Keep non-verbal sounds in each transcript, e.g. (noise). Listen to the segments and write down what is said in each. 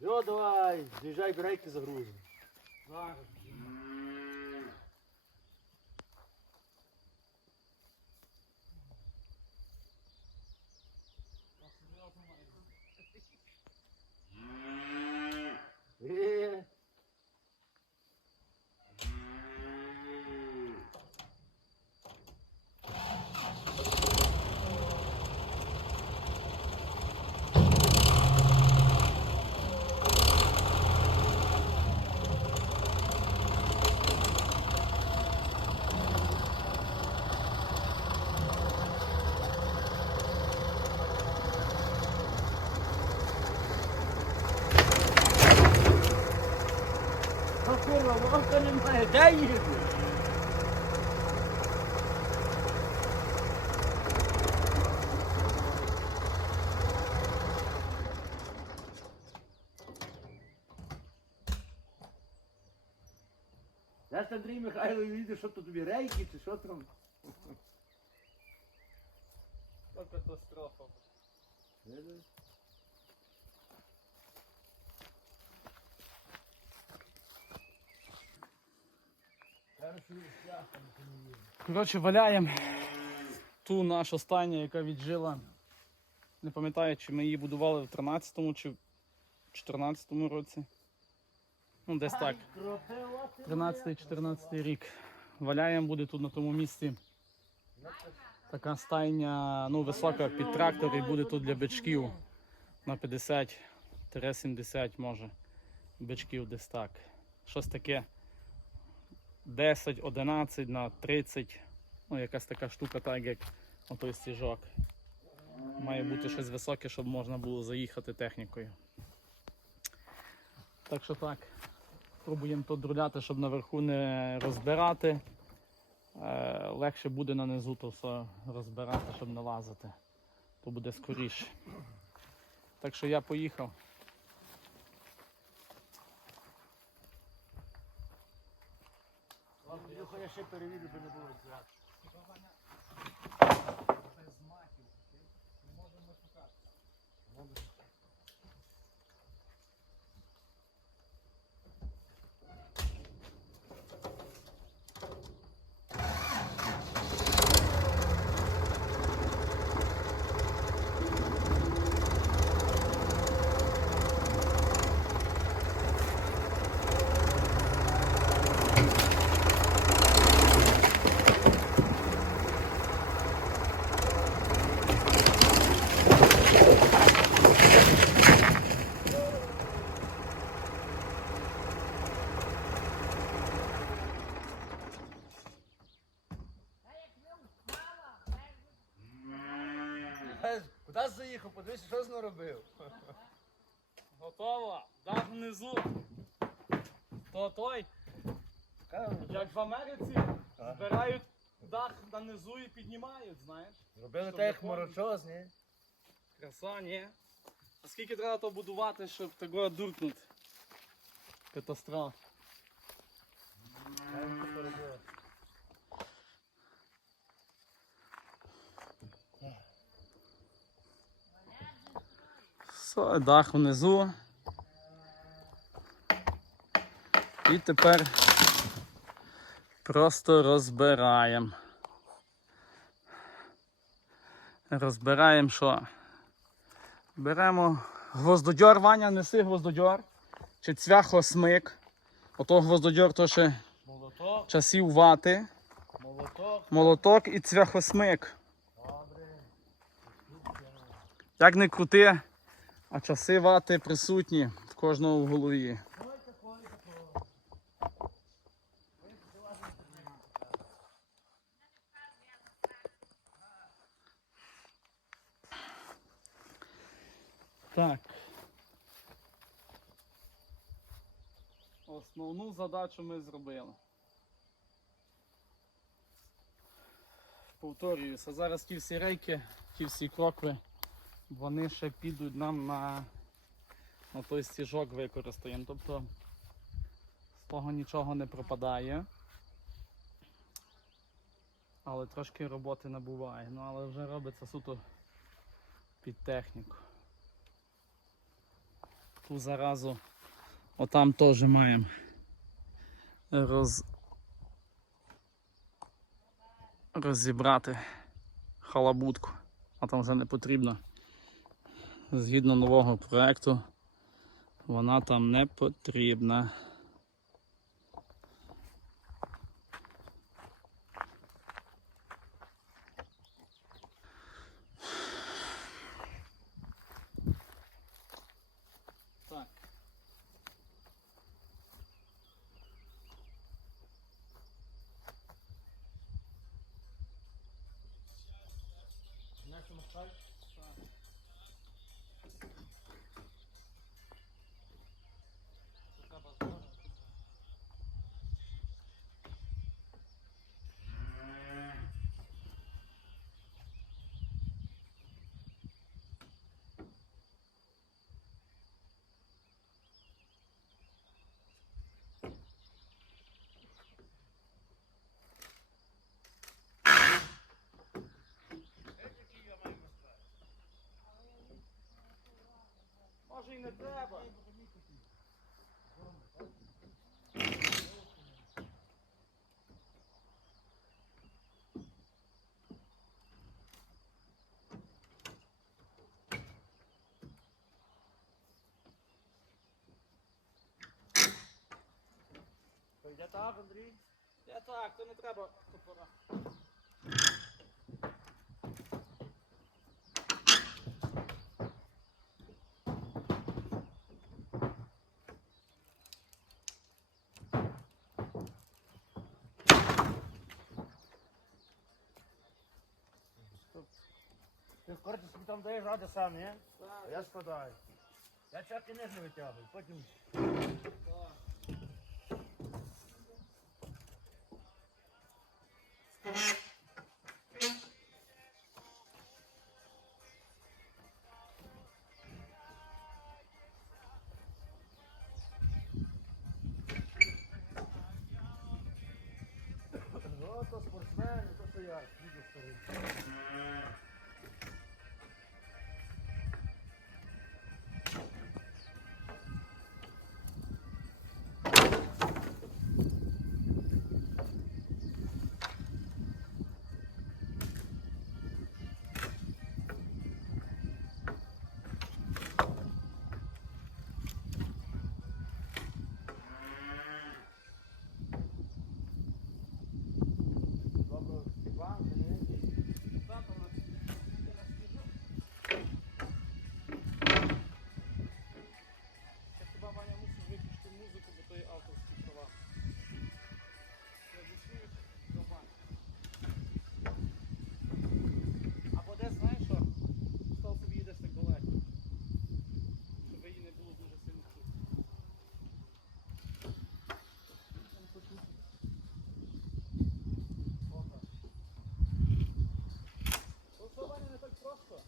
Йо, давай, з'їжджай, брейки загрузимо. Зараз. Е, А курва, лодка немає, де їду? Я ж Андрій Михайлович їде, що то тобі рейки чи що там? Катастрофа. Коротше, валяємо ту нашу останню, яка віджила. Не пам'ятаю, чи ми її будували в 13-му чи в 14-му році. Ну, десь так. 13-14 рік. Валяємо буде тут на тому місці. Така стайня, ну, висока під трактор і буде тут для бичків на 50-70 може. Бичків десь так. Щось таке 10-11 на 30. Ну, якась така штука, так як отой стіжок. Має бути щось високе, щоб можна було заїхати технікою. Так що так. Пробуємо тут друляти, щоб наверху не розбирати. Е, легше буде на низу то все розбирати, щоб не лазити. То буде скоріше. Так що я поїхав. Ладно, я ще перевірю, би не було Куди заїхав? Подивися, що з робив? (laughs) Готово! Дах внизу. То той, як в Америці, збирають дах на низу і піднімають, знаєш. Робили як морочоз, ні? Краса, ні. А скільки треба то будувати, щоб такого дуркнути? Катастрофа. Все, дах внизу. І тепер просто розбираємо. Розбираємо що? Беремо гвоздодьор, Ваня, неси гвоздодьор. Чи цвяхосмик. Ото гвоздодьор то ще Молоток, часів вати. молоток. Молоток і цвяхосмик. Добре. Як не крути, а часи вати присутні в кожного в голові. Так. Основну задачу ми зробили. Повторююся, зараз ті всі рейки, ті всі крокви, вони ще підуть нам на на той стіжок використаємо. Тобто з того нічого не пропадає. Але трошки роботи набуває. Ну але вже робиться суто під техніку. Ту заразу отам теж маємо роз... розібрати халабутку, а там вже не потрібно згідно нового проекту, вона там не потрібна. Next one, мені не треба. Я так, Андрій. Я так, то не треба топора. Ти в собі там даєш ради сам, ні? А я складаю. Я чапки низ не витягую, потім. Ото спортсмени, то стоять, діду старий. паспорт?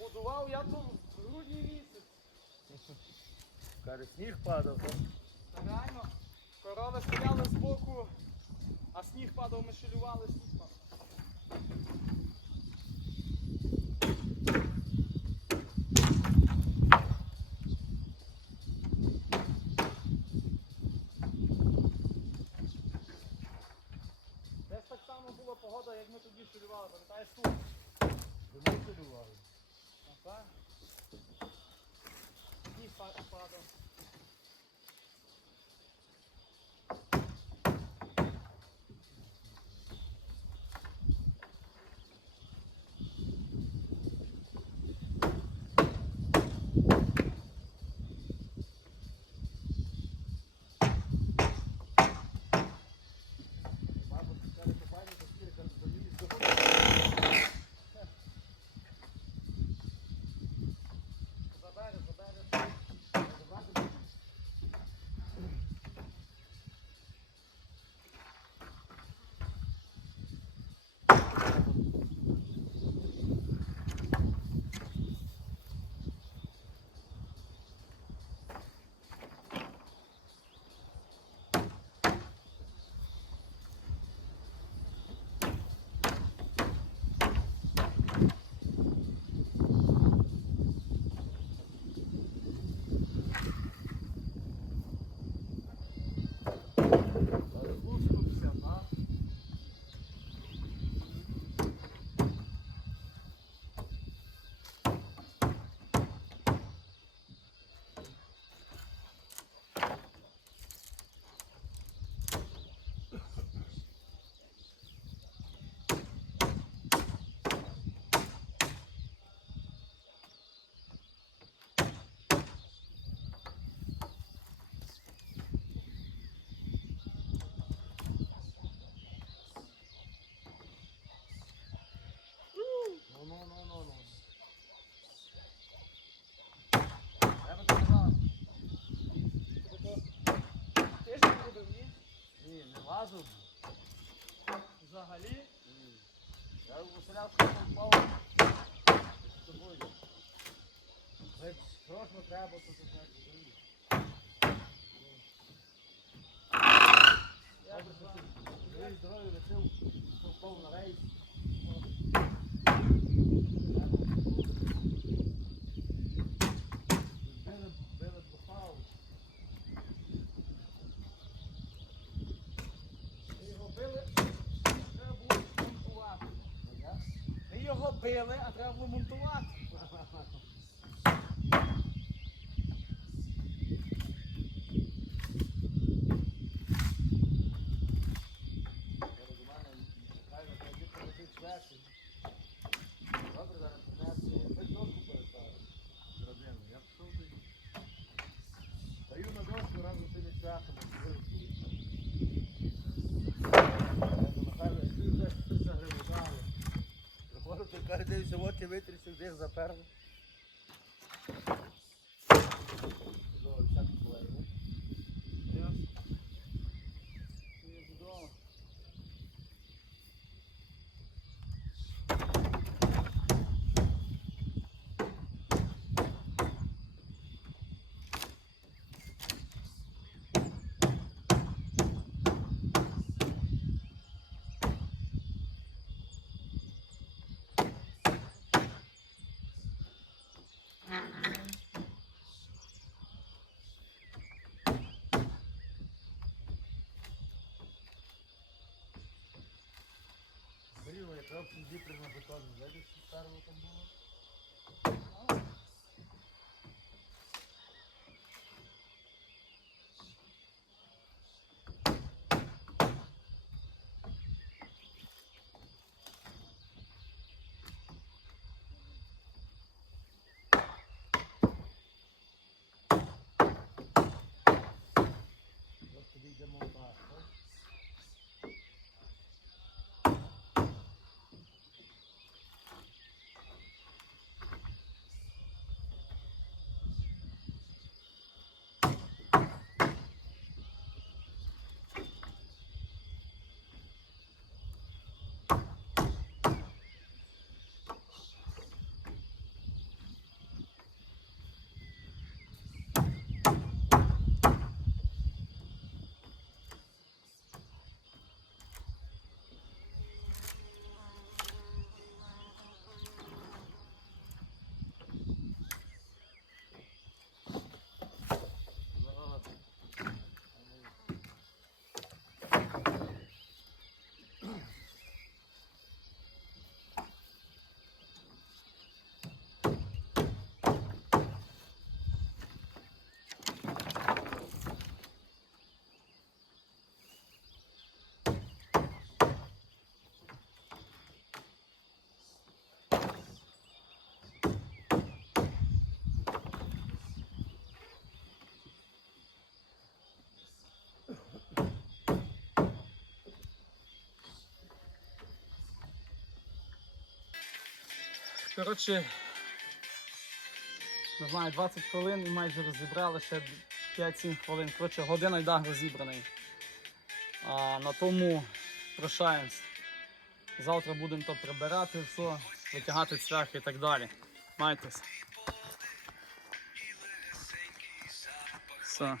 будував я там в грудні місяць. Каже, сніг падав, так? Та реально, корови стояли з боку, а сніг падав, ми шилювали, сніг падав. Десь так само була погода, як ми тоді шилювали, пам'ятаєш тут? Ми шилювали. pa- father. зразу взагалі. Я усилявку впав з тобою. Прошу треба тут Я здоров'я летів, попав на рейс. pele até ela montou. Кожен живот і витріс, дих заперли. зовсім вітри на бетон. Видиш, старого там було? Тобі йдемо коротше, не знаю, 20 хвилин і майже розібрали ще 5-7 хвилин. Коротше, година й дах розібраний. А, на тому прощаємось. Завтра будемо то прибирати все, витягати цвяхи і так далі. Майтесь. Все.